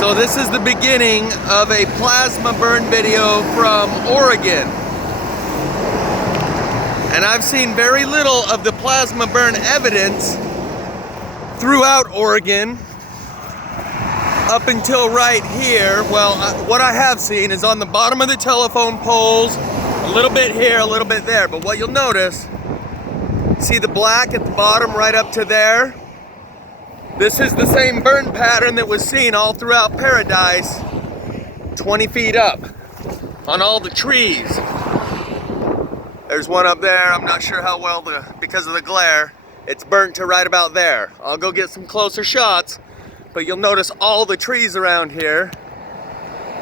So this is the beginning of a plasma burn video from Oregon. And I've seen very little of the plasma burn evidence throughout Oregon up until right here. Well, what I have seen is on the bottom of the telephone poles, a little bit here, a little bit there. But what you'll notice, see the black at the bottom right up to there? This is the same burn pattern that was seen all throughout Paradise, 20 feet up on all the trees. There's one up there. I'm not sure how well, because of the glare, it's burnt to right about there. I'll go get some closer shots, but you'll notice all the trees around here.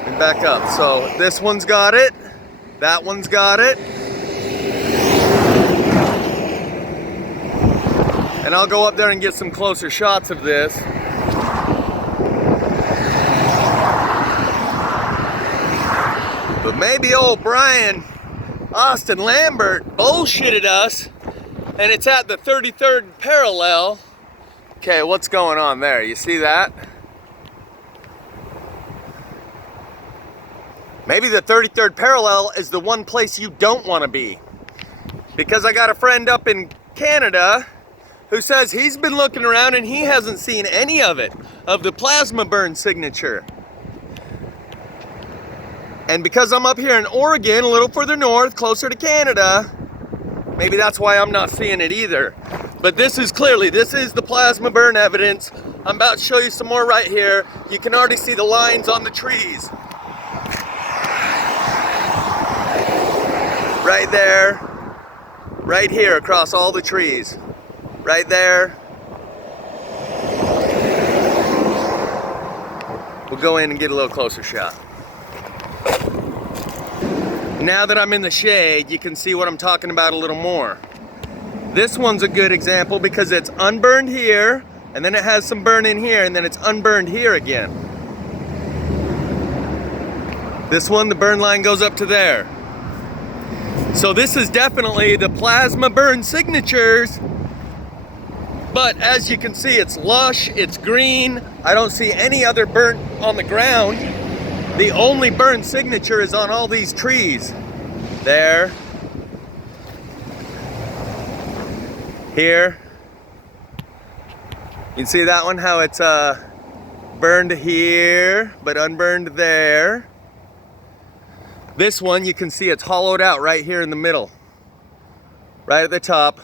And back up. So this one's got it. That one's got it. And I'll go up there and get some closer shots of this. But maybe old Brian Austin Lambert bullshitted us, and it's at the 33rd parallel. Okay, what's going on there? You see that? Maybe the 33rd parallel is the one place you don't want to be. Because I got a friend up in Canada who says he's been looking around and he hasn't seen any of it, of the plasma burn signature. And because I'm up here in Oregon, a little further north, closer to Canada, maybe that's why I'm not seeing it either. But this is the plasma burn evidence. I'm about to show you some more right here. You can already see the lines on the trees. Right there, right here across all the trees. Right there. We'll go in and get a little closer shot. Now that I'm in the shade, you can see what I'm talking about a little more. This one's a good example because it's unburned here, and then it has some burn in here, and then it's unburned here again. This one, the burn line goes up to there. So this is definitely the plasma burn signatures. But as you can see, it's lush, it's green. I don't see any other burnt on the ground. The only burn signature is on all these trees. There. Here. You can see that one, how it's burned here, but unburned there. This one, you can see it's hollowed out right here in the middle. Right at the top.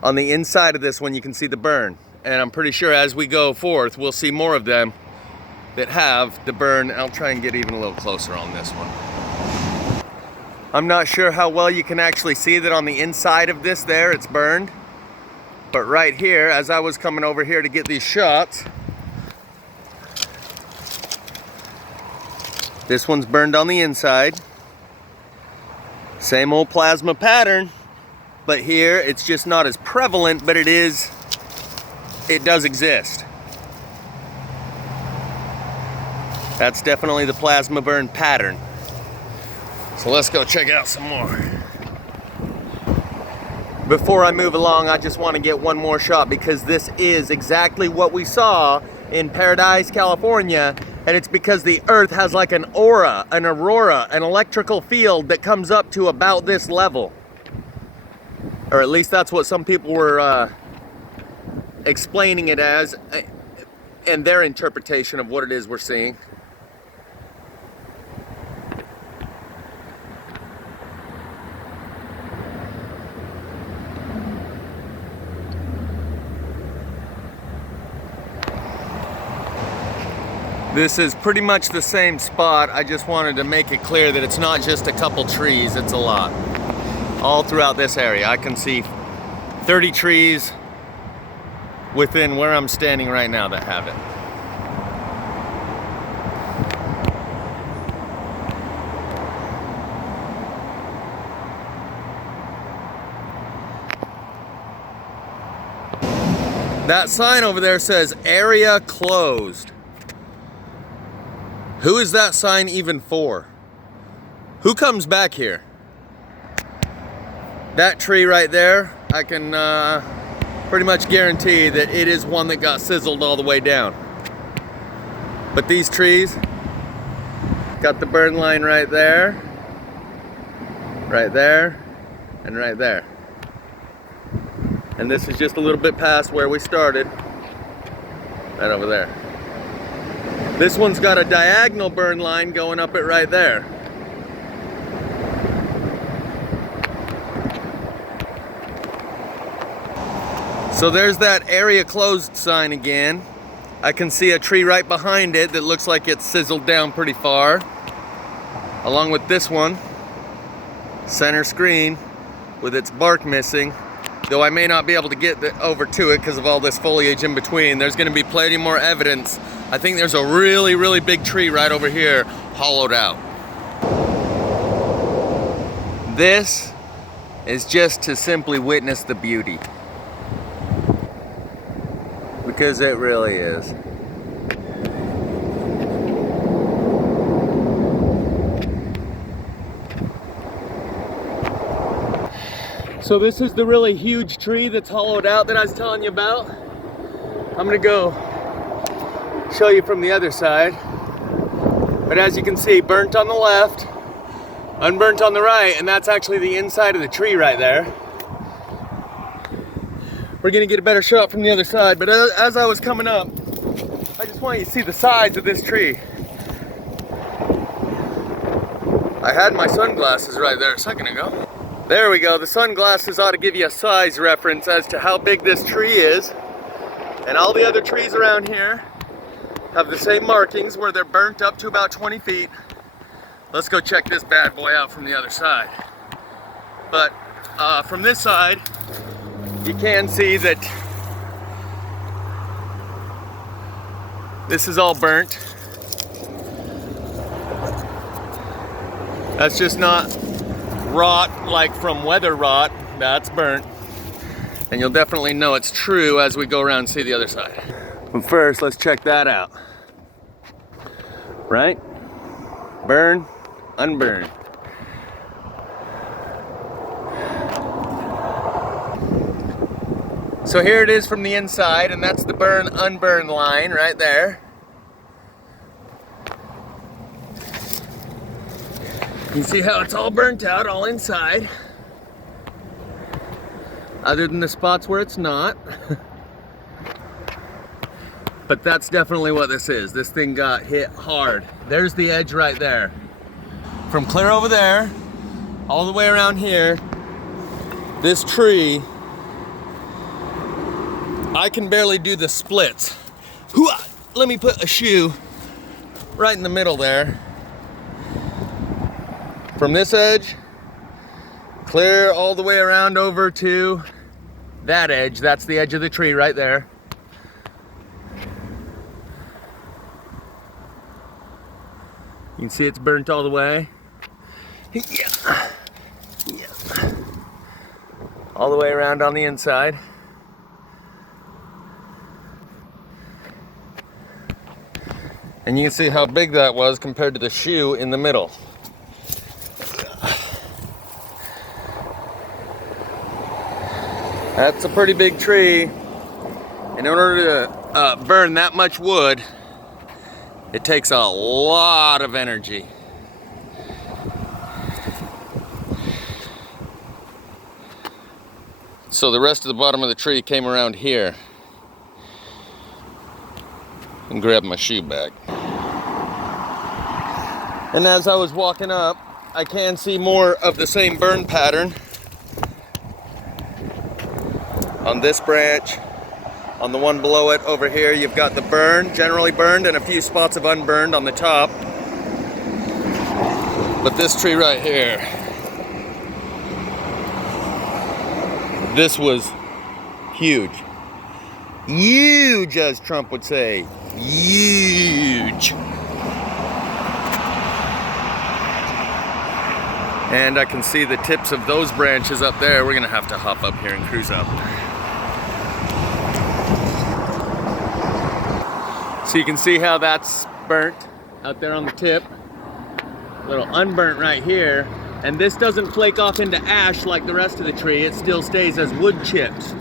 On the inside of this one, you can see the burn. And I'm pretty sure as we go forth, we'll see more of them that have the burn. I'll try and get even a little closer on this one. I'm not sure how well you can actually see that on the inside of this there, it's burned. But right here, as I was coming over here to get these shots, this one's burned on the inside. Same old plasma pattern. But here, it's just not as prevalent, but it does exist. That's definitely the plasma burn pattern. So let's go check out some more. Before I move along, I just want to get one more shot because this is exactly what we saw in Paradise, California. And it's because the Earth has like an aura, an aurora, an electrical field that comes up to about this level. Or at least that's what some people were explaining it as, and their interpretation of what it is we're seeing. This is pretty much the same spot. I just wanted to make it clear that it's not just a couple trees, it's a lot. All throughout this area. I can see 30 trees within where I'm standing right now that have it. That sign over there says area closed. Who is that sign even for? Who comes back here? That tree right there, I can pretty much guarantee that it is one that got sizzled all the way down. But these trees got the burn line right there, and right there. And this is just a little bit past where we started, right over there. This one's got a diagonal burn line going up it right there. So there's that area closed sign again. I can see a tree right behind it that looks like it's sizzled down pretty far. Along with this one, center screen with its bark missing. Though I may not be able to get over to it because of all this foliage in between. There's gonna be plenty more evidence. I think there's a really, really big tree right over here, hollowed out. This is just to simply witness the beauty. Because it really is. So this is the really huge tree that's hollowed out that I was telling you about. I'm gonna go show you from the other side. But as you can see, burnt on the left, unburnt on the right, and that's actually the inside of the tree right there. We're gonna get a better shot from the other side, but as I was coming up, I just want you to see the size of this tree. I had my sunglasses right there a second ago. There we go, the sunglasses ought to give you a size reference as to how big this tree is. And all the other trees around here have the same markings where they're burnt up to about 20 feet. Let's go check this bad boy out from the other side. But from this side, you can see that this is all burnt. That's just not rot like from weather rot, that's burnt. And you'll definitely know it's true as we go around and see the other side. But first, let's check that out. Right? Burn, unburn. So here it is from the inside, and that's the burn, unburn line right there. You can see how it's all burnt out, all inside. Other than the spots where it's not. But that's definitely what this is. This thing got hit hard. There's the edge right there. From clear over there, all the way around here, this tree, I can barely do the splits. Let me put a shoe right in the middle there. From this edge, clear all the way around over to that edge. That's the edge of the tree right there. You can see it's burnt all the way. Yeah. All the way around on the inside. And you can see how big that was compared to the shoe in the middle. That's a pretty big tree. In order to burn that much wood, it takes a lot of energy. So the rest of the bottom of the tree came around here. And grabbed my shoe back. And as I was walking up, I can see more of the same burn pattern on this branch. On the one below it over here, you've got the burn, generally burned, and a few spots of unburned on the top. But this tree right here, this was huge. Huge, as Trump would say. Huge. And I can see the tips of those branches up there. We're gonna have to hop up here and cruise up. So you can see how that's burnt out there on the tip. A little unburnt right here. And this doesn't flake off into ash like the rest of the tree. It still stays as wood chips.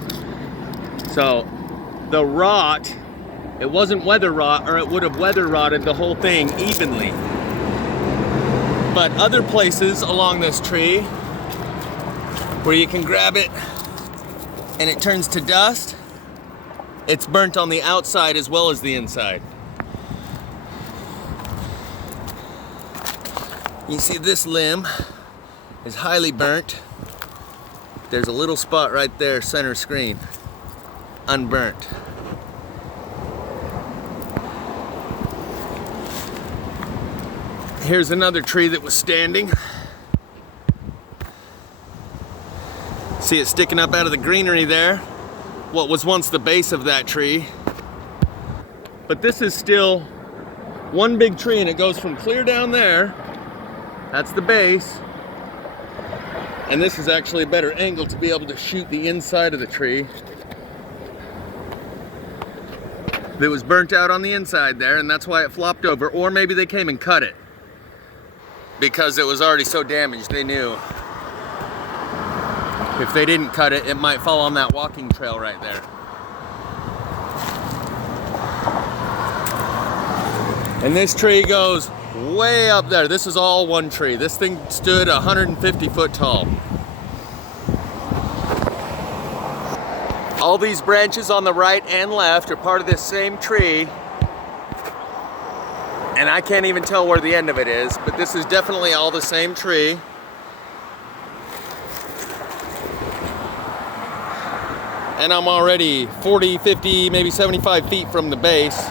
So the rot It wasn't weather rot, or it would have weather rotted the whole thing evenly. But other places along this tree where you can grab it and it turns to dust, it's burnt on the outside as well as the inside. You see this limb is highly burnt. There's a little spot right there, center screen, unburnt. Here's another tree that was standing. See it sticking up out of the greenery there? What was once the base of that tree. But this is still one big tree, and it goes from clear down there, that's the base, and this is actually a better angle to be able to shoot the inside of the tree. That was burnt out on the inside there, and that's why it flopped over. Or maybe they came and cut it because it was already so damaged. They knew if they didn't cut it, it might fall on that walking trail right there. And this tree goes way up there. This is all one tree. This thing stood 150 foot tall. All these branches on the right and left are part of this same tree. And I can't even tell where the end of it is, but this is definitely all the same tree. And I'm already 40, 50, maybe 75 feet from the base.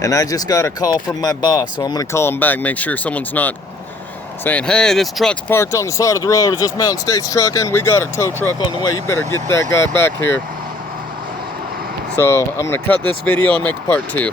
And I just got a call from my boss, so I'm gonna call him back, make sure someone's not saying, hey, this truck's parked on the side of the road, is this Mountain States trucking? We got a tow truck on the way, you better get that guy back here. So I'm gonna cut this video and make a part 2.